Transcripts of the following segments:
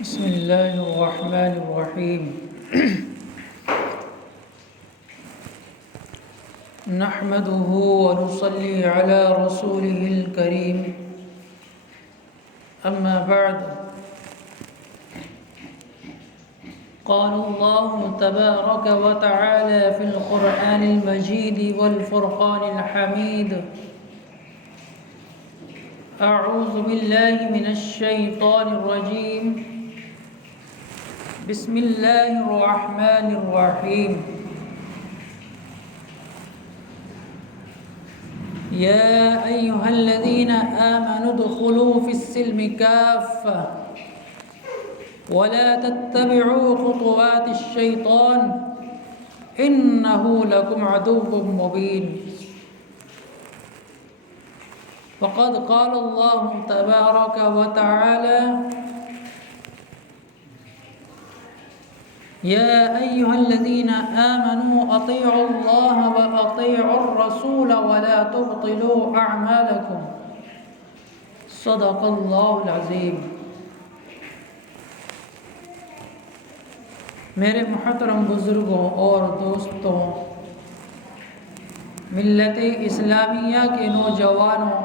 بسم اللہ الرحمن الرحیم نحمده ونصلي على رسوله الكريم اما بعد قال الله تبارك وتعالى في القرآن المجيد والفرقان الحميد اعوذ بالله من الشيطان الرجيم بسم اللہ الرحمن الرحیم یا ایہا الذین آمنوا ادخلوا فی السلم کافہ ولا تتبعوا خطوات الشیطان انہ لکم عدو مبین وقد قال اللہ تبارک وتعالی يا أيها الذين آمنوا أطيعوا الله وأطيعوا الرسول ولا تبطلوا أعمالكم صدق الله العظيم۔ میرے محترم بزرگوں اور دوستوں، ملت اسلامیہ کے نوجوانوں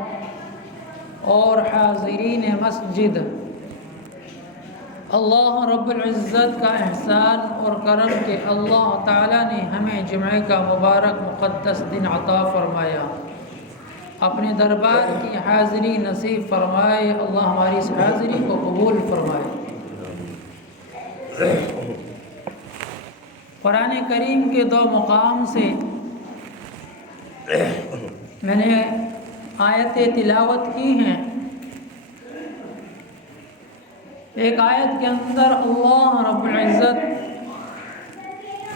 اور حاضرین مسجد، اللہ رب العزت کا احسان اور کرم کہ اللہ تعالیٰ نے ہمیں جمعہ کا مبارک مقدس دن عطا فرمایا، اپنے دربار کی حاضری نصیب فرمائے۔ اللہ ہماری اس حاضری کو قبول فرمائے۔ قرآن کریم کے دو مقام سے میں نے آیتیں تلاوت کی ہیں۔ ایک آیت کے اندر اللہ رب العزت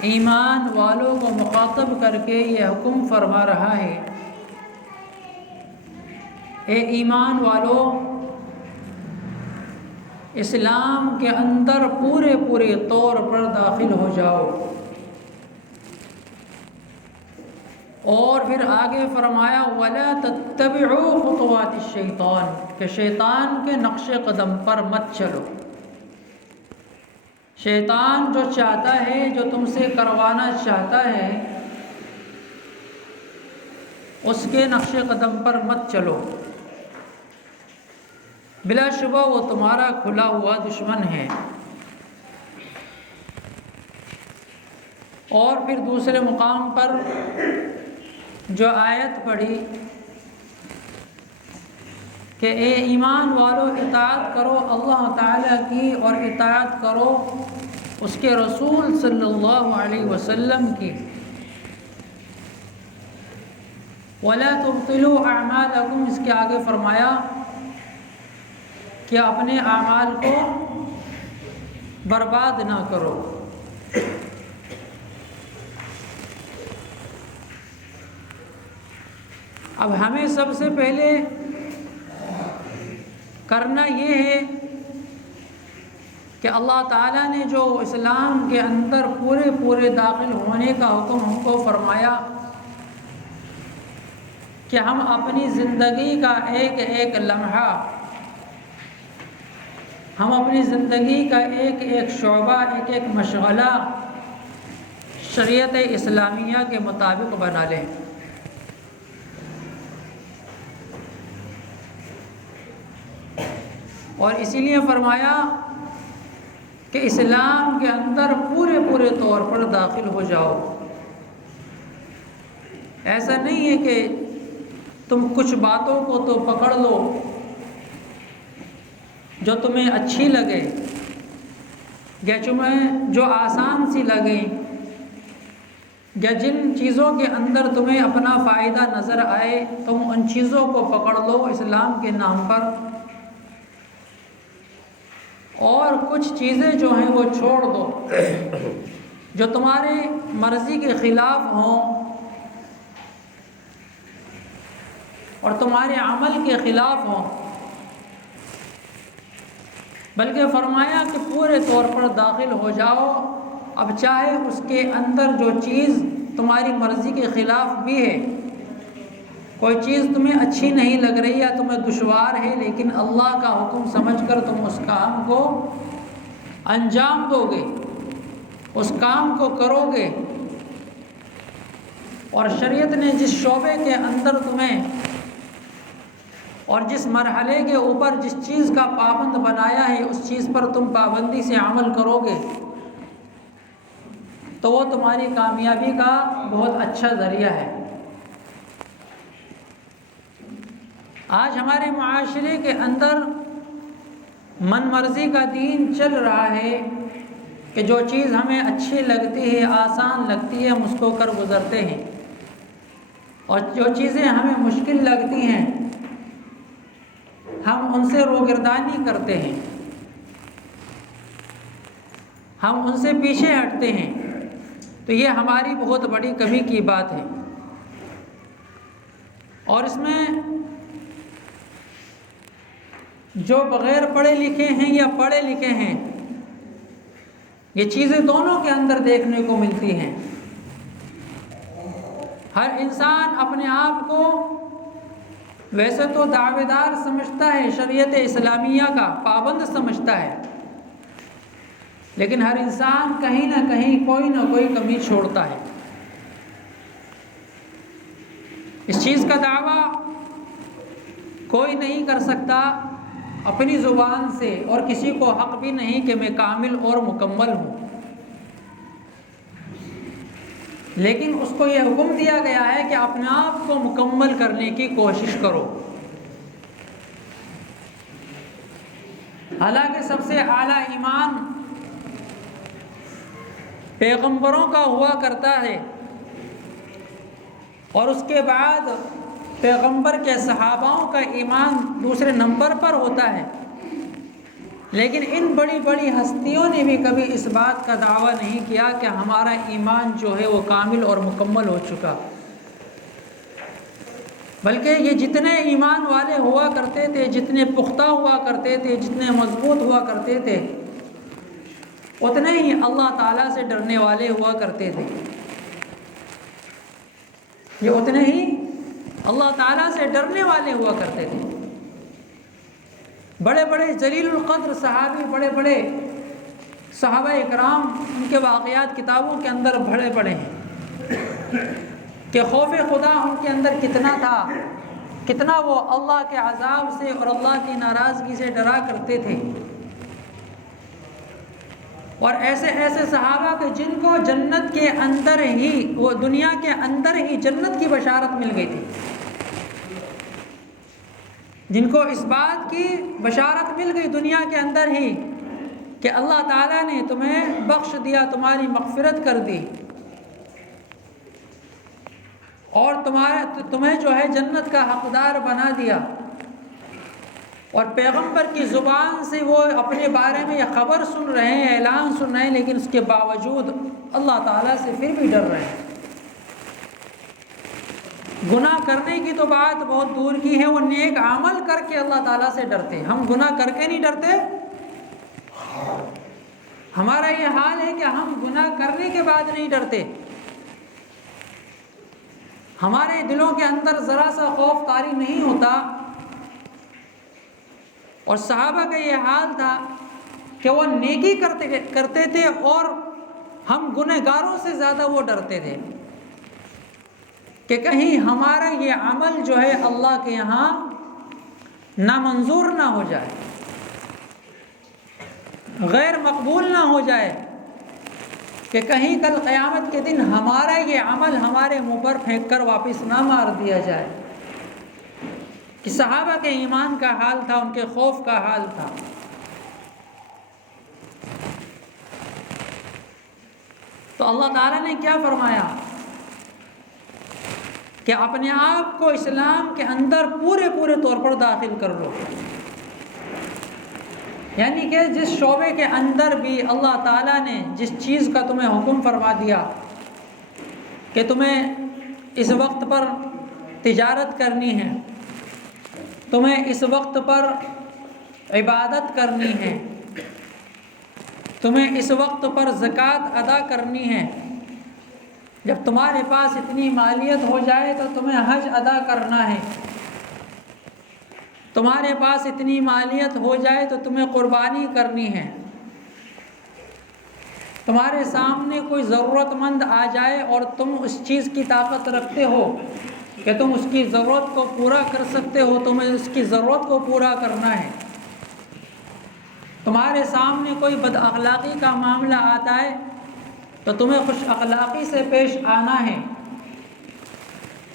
ایمان والوں کو مخاطب کر کے یہ حکم فرما رہا ہے، اے ایمان والو، اسلام کے اندر پورے طور پر داخل ہو جاؤ۔ اور پھر آگے فرمایا وَلَا تَتَّبِعُوا خُطُوَاتِ الشَّيْطَانِ، کہ شیطان کے نقش قدم پر مت چلو۔ شیطان جو چاہتا ہے، جو تم سے کروانا چاہتا ہے، اس کے نقش قدم پر مت چلو، بلا شبہ وہ تمہارا کھلا ہوا دشمن ہے۔ اور پھر دوسرے مقام پر جو آیت پڑھی کہ اے ایمان والو، اطاعت کرو اللہ تعالیٰ کی اور اطاعت کرو اس کے رسول صلی اللہ علیہ وسلم کی۔ وَلَا تُبْطِلُوا أَعْمَالَكُمْ، اس کے آگے فرمایا کہ اپنے اعمال کو برباد نہ کرو۔ اب ہمیں سب سے پہلے کرنا یہ ہے کہ اللہ تعالیٰ نے جو اسلام کے اندر پورے داخل ہونے کا حکم ہم کو فرمایا کہ ہم اپنی زندگی کا ایک لمحہ، ہم اپنی زندگی کا ایک شعبہ، ایک مشغلہ شریعت اسلامیہ کے مطابق بنا لیں۔ اور اسی لیے فرمایا کہ اسلام کے اندر پورے طور پر داخل ہو جاؤ۔ ایسا نہیں ہے کہ تم کچھ باتوں کو تو پکڑ لو جو تمہیں اچھی لگے یا جو آسان سی لگیں، یا جن چیزوں کے اندر تمہیں اپنا فائدہ نظر آئے تم ان چیزوں کو پکڑ لو اسلام کے نام پر، اور کچھ چیزیں جو ہیں وہ چھوڑ دو جو تمہاری مرضی کے خلاف ہوں اور تمہارے عمل کے خلاف ہوں۔ بلکہ فرمایا کہ پورے طور پر داخل ہو جاؤ، اب چاہے اس کے اندر جو چیز تمہاری مرضی کے خلاف بھی ہے، کوئی چیز تمہیں اچھی نہیں لگ رہی یا تمہیں دشوار ہے، لیکن اللہ کا حکم سمجھ کر تم اس کام کو انجام دو گے، اس کام کو کرو گے، اور شریعت نے جس شعبے کے اندر تمہیں اور جس مرحلے کے اوپر جس چیز کا پابند بنایا ہے اس چیز پر تم پابندی سے عمل کرو گے تو وہ تمہاری کامیابی کا بہت اچھا ذریعہ ہے۔ آج ہمارے معاشرے کے اندر من مرضی کا دین چل رہا ہے کہ جو چیز ہمیں اچھی لگتی ہے، آسان لگتی ہے، ہم اس کو کر گزرتے ہیں، اور جو چیزیں ہمیں مشکل لگتی ہیں ہم ان سے روگردانی کرتے ہیں، ہم ان سے پیچھے ہٹتے ہیں۔ تو یہ ہماری بہت بڑی کمی کی بات ہے، اور اس میں جو بغیر پڑھے لکھے ہیں یا پڑھے لکھے ہیں یہ چیزیں دونوں کے اندر دیکھنے کو ملتی ہیں۔ ہر انسان اپنے آپ کو ویسے تو دعوے دار سمجھتا ہے، شریعت اسلامیہ کا پابند سمجھتا ہے، لیکن ہر انسان کہیں نہ کہیں کوئی نہ کوئی کمی چھوڑتا ہے۔ اس چیز کا دعویٰ کوئی نہیں کر سکتا اپنی زبان سے، اور کسی کو حق بھی نہیں کہ میں کامل اور مکمل ہوں، لیکن اس کو یہ حکم دیا گیا ہے کہ اپنے آپ کو مکمل کرنے کی کوشش کرو۔ حالانکہ سب سے اعلیٰ ایمان پیغمبروں کا ہوا کرتا ہے، اور اس کے بعد پیغمبر کے صحاباؤں کا ایمان دوسرے نمبر پر ہوتا ہے، لیکن ان بڑی بڑی ہستیوں نے بھی کبھی اس بات کا دعویٰ نہیں کیا کہ ہمارا ایمان جو ہے وہ کامل اور مکمل ہو چکا، بلکہ یہ جتنے ایمان والے ہوا کرتے تھے، جتنے پختہ ہوا کرتے تھے، جتنے مضبوط ہوا کرتے تھے، اتنے ہی اللہ تعالیٰ سے ڈرنے والے ہوا کرتے تھے۔ یہ اتنے ہی اللہ تعالیٰ سے ڈرنے والے ہوا کرتے تھے۔ بڑے بڑے جلیل القدر صحابی، بڑے بڑے صحابہ اکرام، ان کے واقعات کتابوں کے اندر بڑے بڑے ہیں کہ خوف خدا ان کے اندر کتنا تھا، کتنا وہ اللہ کے عذاب سے اور اللہ کی ناراضگی سے ڈرا کرتے تھے۔ اور ایسے ایسے صحابہ کہ جن کو جنت کے اندر ہی، وہ دنیا کے اندر ہی جنت کی بشارت مل گئی تھی، جن کو اس بات کی بشارت مل گئی دنیا کے اندر ہی کہ اللہ تعالیٰ نے تمہیں بخش دیا، تمہاری مغفرت کر دی، اور تمہیں جو ہے جنت کا حقدار بنا دیا، اور پیغمبر کی زبان سے وہ اپنے بارے میں یہ خبر سن رہے ہیں، اعلان سن رہے ہیں، لیکن اس کے باوجود اللہ تعالیٰ سے پھر بھی ڈر رہے ہیں۔ گناہ کرنے کی تو بات بہت دور کی ہے، وہ نیک عمل کر کے اللہ تعالیٰ سے ڈرتے۔ ہم گناہ کر کے نہیں ڈرتے، ہمارا یہ حال ہے کہ ہم گناہ کرنے کے بعد نہیں ڈرتے، ہمارے دلوں کے اندر ذرا سا خوف طاری نہیں ہوتا۔ اور صحابہ کا یہ حال تھا کہ وہ نیکی کرتے تھے، اور ہم گنہگاروں سے زیادہ وہ ڈرتے تھے کہ کہیں ہمارا یہ عمل جو ہے اللہ کے یہاں نامنظور نہ ہو جائے، غیر مقبول نہ ہو جائے، کہ کہیں کل قیامت کے دن ہمارا یہ عمل ہمارے منہ پر پھینک کر واپس نہ مار دیا جائے۔ کہ صحابہ کے ایمان کا حال تھا، ان کے خوف کا حال تھا۔ تو اللہ تعالیٰ نے کیا فرمایا کہ اپنے آپ کو اسلام کے اندر پورے طور پر داخل کر لو، یعنی کہ جس شعبے کے اندر بھی اللہ تعالیٰ نے جس چیز کا تمہیں حکم فرما دیا کہ تمہیں اس وقت پر تجارت کرنی ہے، تمہیں اس وقت پر عبادت کرنی ہے، تمہیں اس وقت پر زکوٰۃ ادا کرنی ہے، جب تمہارے پاس اتنی مالیت ہو جائے تو تمہیں حج ادا کرنا ہے، تمہارے پاس اتنی مالیت ہو جائے تو تمہیں قربانی کرنی ہے، تمہارے سامنے کوئی ضرورت مند آ جائے اور تم اس چیز کی طاقت رکھتے ہو کہ تم اس کی ضرورت کو پورا کر سکتے ہو، تمہیں اس کی ضرورت کو پورا کرنا ہے۔ تمہارے سامنے کوئی بد اخلاقی کا معاملہ آتا ہے تو تمہیں خوش اخلاقی سے پیش آنا ہے۔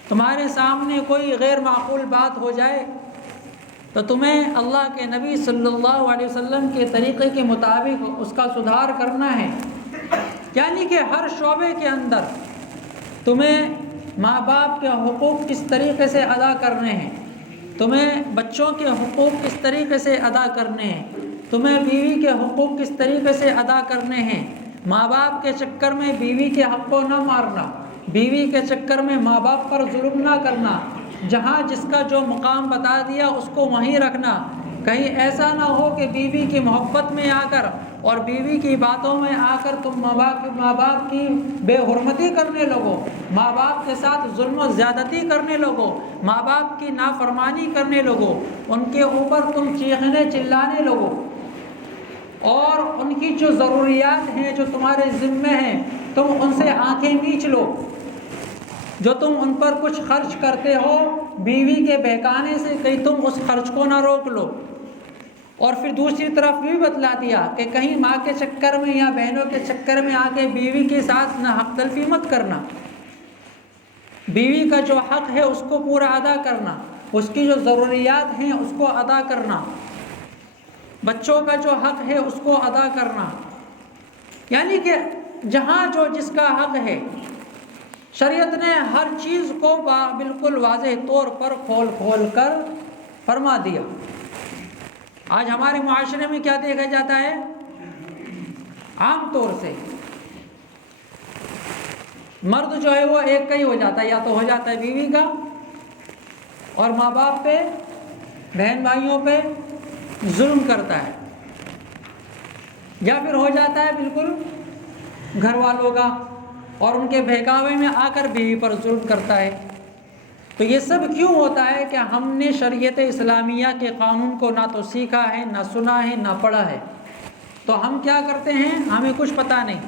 تمہارے سامنے کوئی غیر معقول بات ہو جائے تو تمہیں اللہ کے نبی صلی اللہ علیہ وسلم کے طریقے کے مطابق اس کا سدھار کرنا ہے۔ یعنی کہ ہر شعبے کے اندر تمہیں ماں باپ کے حقوق کس طریقے سے ادا کرنے ہیں، تمہیں بچوں کے حقوق کس طریقے سے ادا کرنے ہیں، تمہیں بیوی کے حقوق کس طریقے سے ادا کرنے ہیں۔ ماں باپ کے چکر میں بیوی کے حق کو نہ مارنا، بیوی کے چکر میں ماں باپ پر ظلم نہ کرنا، جہاں جس کا جو مقام بتا دیا اس کو وہیں رکھنا۔ کہیں ایسا نہ ہو کہ بیوی کی محبت میں آ کر اور بیوی کی باتوں میں آ کر تم ماں باپ کی بے حرمتی کرنے لگو، ماں باپ کے ساتھ ظلم و زیادتی کرنے لگو، ماں باپ کی نافرمانی کرنے لگو، ان کے اوپر تم چیخنے چلانے لگو، اور ان کی جو ضروریات ہیں جو تمہارے ذمے ہیں تم ان سے آنکھیں میچ لو۔ جو تم ان پر کچھ خرچ کرتے ہو بیوی کے بہکانے سے کہیں تم اس خرچ کو نہ روک لو۔ اور پھر دوسری طرف بھی بتلا دیا کہ کہیں ماں کے چکر میں یا بہنوں کے چکر میں آ کے بیوی کے ساتھ نہ حق تلفی مت کرنا۔ بیوی کا جو حق ہے اس کو پورا ادا کرنا، اس کی جو ضروریات ہیں اس کو ادا کرنا، بچوں کا جو حق ہے اس کو ادا کرنا۔ یعنی کہ جہاں جو جس کا حق ہے شریعت نے ہر چیز کو بالکل واضح طور پر کھول کر فرما دیا۔ آج ہمارے معاشرے میں کیا دیکھا جاتا ہے؟ عام طور سے مرد جو ہے وہ ایک کا ہی ہو جاتا ہے، یا تو ہو جاتا ہے بیوی کا اور ماں باپ پہ بہن بھائیوں پہ ظلم کرتا ہے، یا پھر ہو جاتا ہے بالکل گھر والوں کا اور ان کے بہکاوے میں آ کر بیوی پر ظلم کرتا ہے۔ تو یہ سب کیوں ہوتا ہے کہ ہم نے شریعت اسلامیہ کے قانون کو نہ تو سیکھا ہے، نہ سنا ہے، نہ پڑھا ہے۔ تو ہم کیا کرتے ہیں، ہمیں کچھ پتہ نہیں،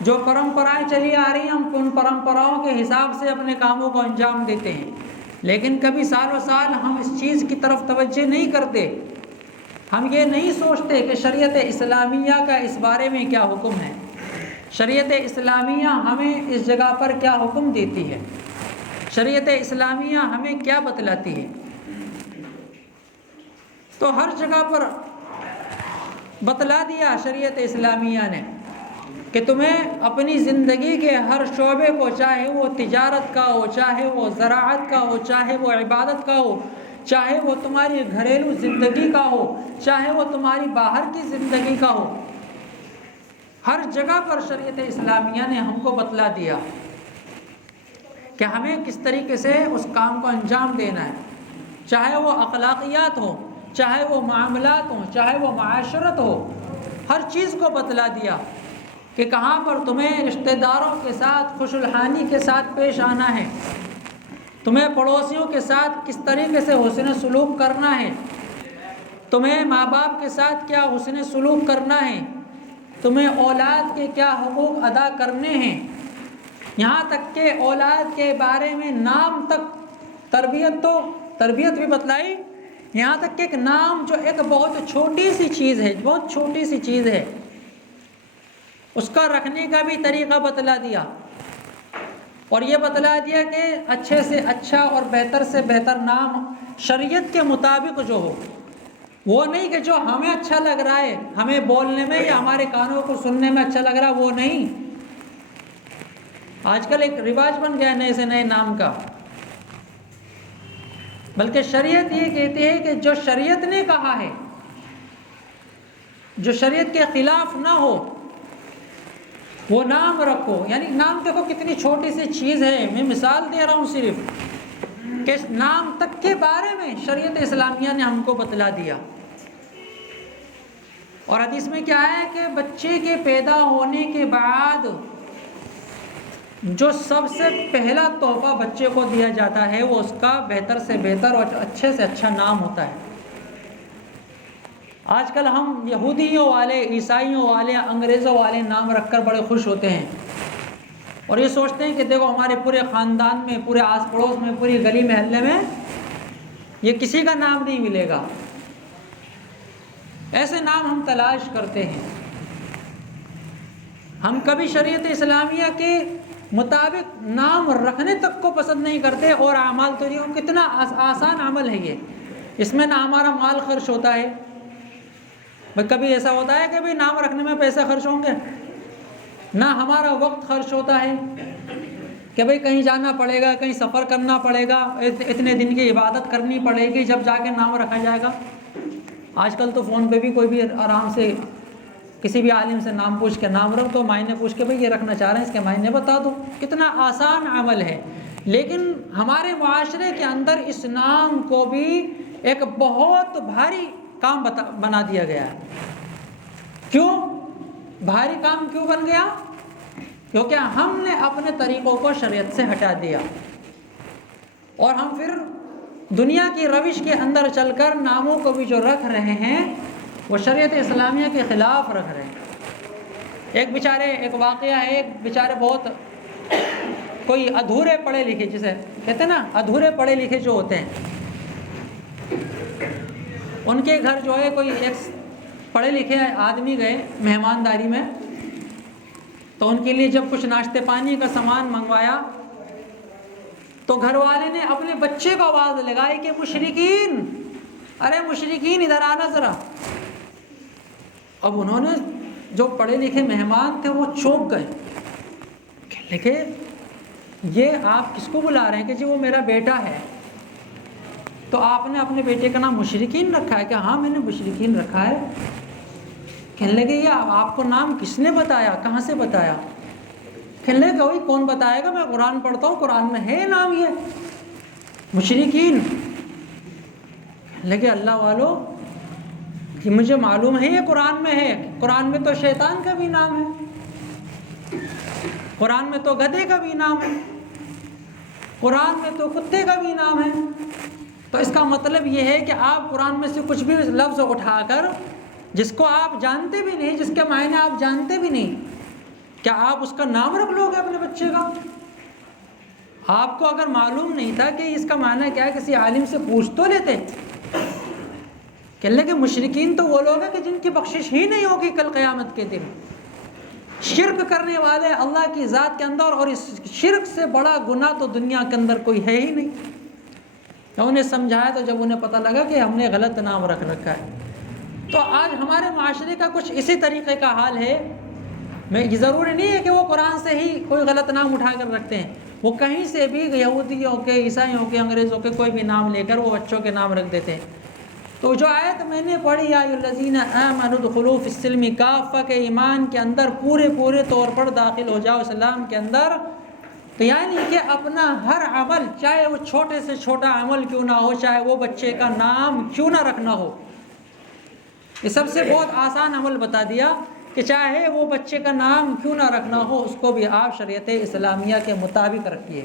جو پرمپرائیں چلی آ رہی ہیں ہم ان پرمپراؤں کے حساب سے اپنے کاموں کو انجام دیتے ہیں، لیکن کبھی سال و سال ہم اس چیز کی طرف توجہ نہیں کرتے۔ ہم یہ نہیں سوچتے کہ شریعت اسلامیہ کا اس بارے میں کیا حکم ہے، شریعت اسلامیہ ہمیں اس جگہ پر کیا حکم دیتی ہے، شریعت اسلامیہ ہمیں کیا بتلاتی ہے۔ تو ہر جگہ پر بتلا دیا شریعت اسلامیہ نے کہ تمہیں اپنی زندگی کے ہر شعبے کو، چاہے وہ تجارت کا ہو، چاہے وہ زراعت کا ہو، چاہے وہ عبادت کا ہو، چاہے وہ تمہاری گھریلو زندگی کا ہو، چاہے وہ تمہاری باہر کی زندگی کا ہو، ہر جگہ پر شریعت اسلامیہ نے ہم کو بتلا دیا کہ ہمیں کس طریقے سے اس کام کو انجام دینا ہے، چاہے وہ اخلاقیات ہو، چاہے وہ معاملات ہوں، چاہے وہ معاشرت ہو، ہر چیز کو بتلا دیا کہ کہاں پر تمہیں رشتہ داروں کے ساتھ خوش الحانی کے ساتھ پیش آنا ہے، تمہیں پڑوسیوں کے ساتھ کس طریقے سے حسن سلوک کرنا ہے، تمہیں ماں باپ کے ساتھ کیا حسن سلوک کرنا ہے، تمہیں اولاد کے کیا حقوق ادا کرنے ہیں، یہاں تک کہ اولاد کے بارے میں نام تک تربیت بھی بتلائی، یہاں تک کہ ایک نام جو ایک بہت چھوٹی سی چیز ہے، بہت چھوٹی سی چیز ہے، اس کا رکھنے کا بھی طریقہ بتلا دیا، اور یہ بتلا دیا کہ اچھے سے اچھا اور بہتر سے بہتر نام شریعت کے مطابق جو ہو، وہ نہیں کہ جو ہمیں اچھا لگ رہا ہے، ہمیں بولنے میں یا ہمارے کانوں کو سننے میں اچھا لگ رہا ہے وہ نہیں۔ آج کل ایک رواج بن گیا نئے سے نئے نام کا، بلکہ شریعت یہ کہتی ہے کہ جو شریعت نے کہا ہے، جو شریعت کے خلاف نہ ہو وہ نام رکھو۔ یعنی نام دیکھو کتنی چھوٹی سی چیز ہے، میں مثال دے رہا ہوں صرف، کہ نام تک کے بارے میں شریعت اسلامیہ نے ہم کو بتلا دیا۔ اور حدیث میں کیا ہے کہ بچے کے پیدا ہونے کے بعد جو سب سے پہلا تحفہ بچے کو دیا جاتا ہے وہ اس کا بہتر سے بہتر اور اچھے سے اچھا نام ہوتا ہے۔ آج کل ہم یہودیوں والے، عیسائیوں والے، انگریزوں والے نام رکھ کر بڑے خوش ہوتے ہیں اور یہ سوچتے ہیں کہ دیکھو ہمارے پورے خاندان میں، پورے آس پڑوس میں، پوری گلی محلے میں یہ کسی کا نام نہیں ملے گا۔ ایسے نام ہم تلاش کرتے ہیں۔ ہم کبھی شریعت اسلامیہ کے مطابق نام رکھنے تک کو پسند نہیں کرتے، اور اعمال تو یہ کتنا آسان عمل ہے یہ، اس میں نہ ہمارا مال خرچ ہوتا ہے۔ کبھی ایسا ہوتا ہے کہ بھئی نام رکھنے میں پیسے خرچ ہوں گے، نہ ہمارا وقت خرچ ہوتا ہے کہ بھئی کہیں جانا پڑے گا، کہیں سفر کرنا پڑے گا، اتنے دن کی عبادت کرنی پڑے گی جب جا کے نام رکھا جائے گا۔ آج کل تو فون پہ بھی کوئی بھی آرام سے کسی بھی عالم سے نام پوچھ کے نام رکھ دو، معنی پوچھ کے بھئی یہ رکھنا چاہ رہے ہیں، اس کے معنی بتا دو، کتنا آسان عمل ہے۔ لیکن ہمارے معاشرے کے اندر اس نام کو بھی ایک بہت بھاری کام بنا دیا گیا ہے۔ کیوں بھاری کام کیوں بن گیا؟ کیونکہ ہم نے اپنے طریقوں کو شریعت سے ہٹا دیا، اور ہم پھر دنیا کی روش کے اندر چل کر ناموں کو بھی جو رکھ رہے ہیں وہ شریعت اسلامیہ کے خلاف رکھ رہے ہیں۔ ایک واقعہ ہے، ایک بیچارے بہت کوئی ادھورے پڑھے لکھے، جسے کہتے ہیں نا ادھورے پڑھے لکھے جو ہوتے ہیں، ان کے گھر جو ہے کوئی ایک پڑھے لکھے آدمی گئے مہمانداری میں، تو ان کے لیے جب کچھ ناشتے پانی کا سامان منگوایا تو گھر والے نے اپنے بچے کو آواز لگائی کہ مشرکین، ارے مشرکین ادھر آنا ذرا۔ اب انہوں نے جو پڑھے لکھے مہمان تھے وہ چونک گئے، کہنے لگے یہ آپ کس کو بلا رہے ہیں؟ کہ جی وہ میرا بیٹا ہے۔ تو آپ نے اپنے بیٹے کا نام مشرکین رکھا ہے؟ کہ ہاں میں نے مشرکین رکھا ہے۔ کہنے لگے یہ آپ کو نام کس نے بتایا، کہاں سے بتایا؟ کہنے لگے وہی کون بتائے گا، میں قرآن پڑھتا ہوں، قرآن میں ہے نام یہ مشرکین۔ کہنے لگے اللہ والو کہ مجھے معلوم ہے یہ قرآن میں ہے، قرآن میں تو شیطان کا بھی نام ہے، قرآن میں تو گدھے کا بھی نام ہے، قرآن میں تو کتے کا بھی نام ہے۔ تو اس کا مطلب یہ ہے کہ آپ قرآن میں سے کچھ بھی لفظ اٹھا کر جس کو آپ جانتے بھی نہیں، جس کے معنی آپ جانتے بھی نہیں، کیا آپ اس کا نام رکھ لو گے اپنے بچے کا؟ آپ کو اگر معلوم نہیں تھا کہ اس کا معنی کیا ہے، کسی عالم سے پوچھ تو لیتے۔ کہنے لگے مشرکین تو وہ لوگ ہیں کہ جن کی بخشش ہی نہیں ہوگی کل قیامت کے دن، شرک کرنے والے اللہ کی ذات کے اندر، اور اس شرک سے بڑا گناہ تو دنیا کے اندر کوئی ہے ہی نہیں۔ انہیں سمجھایا تو جب انہیں پتہ لگا کہ ہم نے غلط نام رکھ رکھا ہے۔ تو آج ہمارے معاشرے کا کچھ اسی طریقے کا حال ہے۔ یہ ضروری نہیں ہے کہ وہ قرآن سے ہی کوئی غلط نام اٹھا کر رکھتے ہیں، وہ کہیں سے بھی یہودیوں کے، عیسائیوں کے، انگریزوں کے کوئی بھی نام لے کر وہ بچوں کے نام رکھ دیتے ہیں۔ تو جو آیت میں نے پڑھی یا ایھا الذین آمنوا ادخلوا فی السلم کافہ، کہ ایمان کے اندر پورے طور پر داخل ہو جاؤ اسلام کے اندر، تو یعنی کہ اپنا ہر عمل، چاہے وہ چھوٹے سے چھوٹا عمل کیوں نہ ہو، چاہے وہ بچے کا نام کیوں نہ رکھنا ہو، یہ سب سے بہت آسان عمل بتا دیا کہ چاہے وہ بچے کا نام کیوں نہ رکھنا ہو، اس کو بھی آپ شریعت اسلامیہ کے مطابق رکھیے،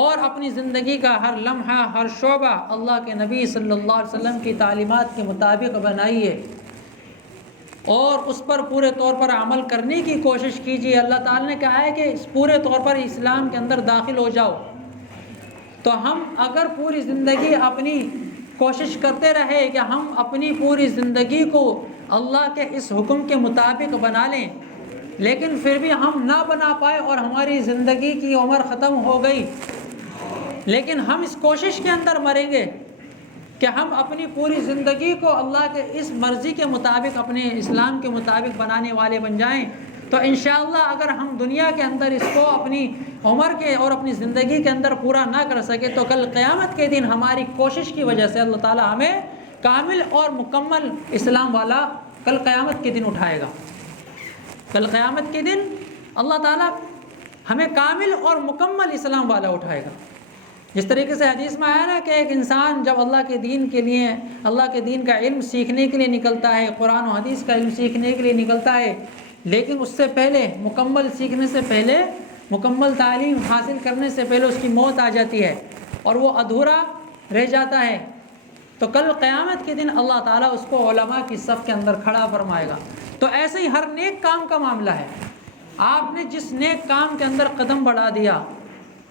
اور اپنی زندگی کا ہر لمحہ، ہر شعبہ اللہ کے نبی صلی اللہ علیہ وسلم کی تعلیمات کے مطابق بنائیے، اور اس پر پورے طور پر عمل کرنے کی کوشش کیجیے۔ اللہ تعالیٰ نے کہا ہے کہ پورے طور پر اسلام کے اندر داخل ہو جاؤ، تو ہم اگر پوری زندگی اپنی کوشش کرتے رہے کہ ہم اپنی پوری زندگی کو اللہ کے اس حکم کے مطابق بنا لیں، لیکن پھر بھی ہم نہ بنا پائے اور ہماری زندگی کی عمر ختم ہو گئی، لیکن ہم اس کوشش کے اندر مریں گے کہ ہم اپنی پوری زندگی کو اللہ کے اس مرضی کے مطابق، اپنے اسلام کے مطابق بنانے والے بن جائیں، تو انشاءاللہ اگر ہم دنیا کے اندر اس کو اپنی عمر کے اور اپنی زندگی کے اندر پورا نہ کر سکے، تو کل قیامت کے دن ہماری کوشش کی وجہ سے اللہ تعالیٰ ہمیں کامل اور مکمل اسلام والا کل قیامت کے دن اٹھائے گا۔ کل قیامت کے دن اللہ تعالیٰ ہمیں کامل اور مکمل اسلام والا اٹھائے گا۔ جس طریقے سے حدیث میں آیا نا کہ ایک انسان جب اللہ کے دین کے لیے، اللہ کے دین کا علم سیکھنے کے لیے نکلتا ہے، قرآن و حدیث کا علم سیکھنے کے لیے نکلتا ہے، لیکن اس سے پہلے، مکمل سیکھنے سے پہلے، مکمل تعلیم حاصل کرنے سے پہلے اس کی موت آ جاتی ہے اور وہ ادھورا رہ جاتا ہے، تو کل قیامت کے دن اللہ تعالیٰ اس کو علماء کی صف کے اندر کھڑا فرمائے گا۔ تو ایسے ہی ہر نیک کام کا معاملہ ہے، آپ نے جس نیک کام کے اندر قدم بڑھا دیا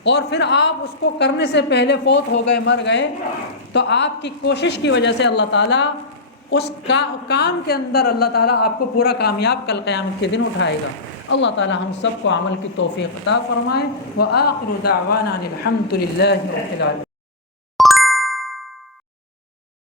اور پھر آپ اس کو کرنے سے پہلے فوت ہو گئے، مر گئے، تو آپ کی کوشش کی وجہ سے اللہ تعالیٰ اس کام کے اندر اللہ تعالیٰ آپ کو پورا کامیاب کل قیامت کے دن اٹھائے گا۔ اللہ تعالیٰ ہم سب کو عمل کی توفیق عطا فرمائے۔ وآخر دعوانا الحمد للہ رب العالمین۔